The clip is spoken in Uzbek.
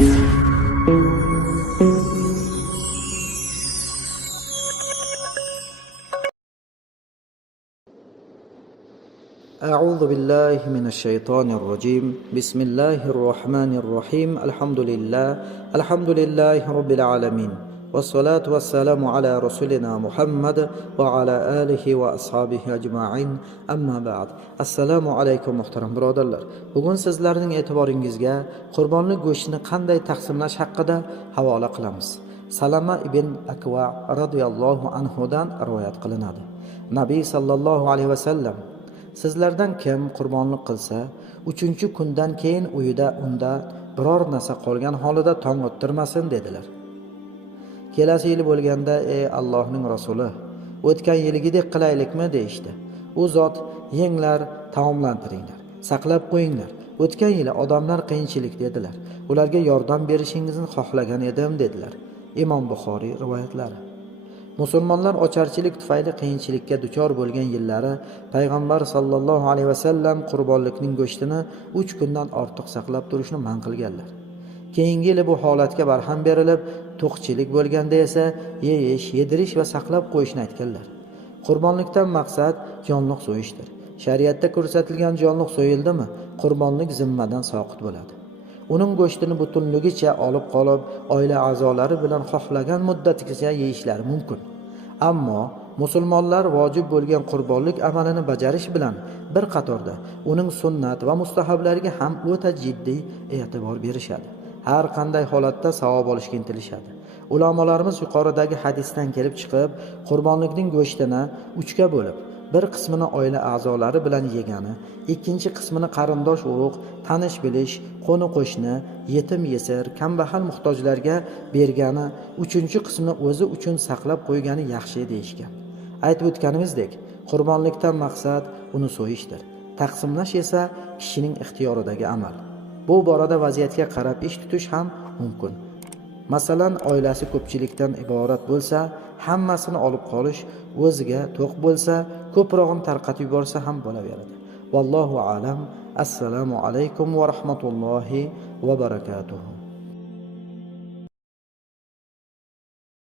أعوذ بالله من الشيطان الرجيم بسم الله الرحمن الرحيم الحمد لله رب العالمين والصلاة والسلام على رسولنا محمد وعلى آله وأصحابه أجمعين أما بعد السلام عليكم محترم birodarlar. Bugun sizlarning e'tiboringizga qurbonlik go'shtini qanday taqsimlash haqida havola qilamiz. Salama ibn Akva radhiyallohu anhudan rivoyat qilinadi. Nabiy sallallohu alayhi vasallam: sizlardan kim qurbonlik qilsa, 3-kundan keyin uyida unda biror narsa qolgan holida tong ottirmasin dedilar. Kelasi yil bo'lganda, ey Allohning rasuli, o'tgan yilgidek qilaylikmi deyishdi. U zot: yenglar, taomlantiringlar, saqlab qo'yinglar. O'tgan yili odamlar qiyinchilik dedilar. Ularga yordam berishingizni xohlagan edim dedilar. Imom Buxoriy rivoyatlari. Musulmonlar ocharchilik tufayli qiyinchilikka duchor bo'lgan yillari payg'ambar sallallohu alayhi vasallam qurbonlikning go'shtini 3 kundan ortiq saqlab turishni man qilganlar. Keyingi yili bu holatga barham berilib, to'qchilik bo'lganda esa yeyish, yedirish va saqlab qo'yishni aytganlar. Qurbonlikdan maqsad jonliq so'yishdir. Shariatda ko'rsatilgan jonliq so'yildimi, qurbonlik zimmadan soqit bo'ladi. Uning go'shtini butunligicha olib qolib, oila a'zolari bilan xohlagan muddatgacha yeyishlari mumkin. Ammo musulmonlar vojib bo'lgan qurbonlik amalini bajarish bilan bir qatorda uning sunnat va mustahablariga ham o'ta jiddiy e'tibor berishadi. Har qanday holatda savob olishga intilishadi. Ulamolarimiz yuqoridagi hadisdan kelib chiqib, qurbonlikning go'shtini 3ga bo'lib, bir qismini oila a'zolari bilan yegani, ikkinchi qismini qarindosh urug', tanish bilish, qo'ni qo'shni, yetim yesir, kambag'al muhtojlarga bergani, uchinchi qismini o'zi uchun saqlab qo'ygani yaxshi deyishgan. Aytib o'tganimizdek, qurbonlikdan maqsad uni so'yishdir. Taqsimlash esa kishining ixtiyoridagi amal. Bu borada vaziyatga qarab ish tutish ham mumkin. Masalan, oilasi ko'pchilikdan iborat bo'lsa, hammasini olib qolish, o'ziga to'q bo'lsa, ko'prog'ini tarqatib yuborsa ham bo'laveradi. Vallohu a'lam. Assalomu alaykum va rahmatullohi va barakatuh.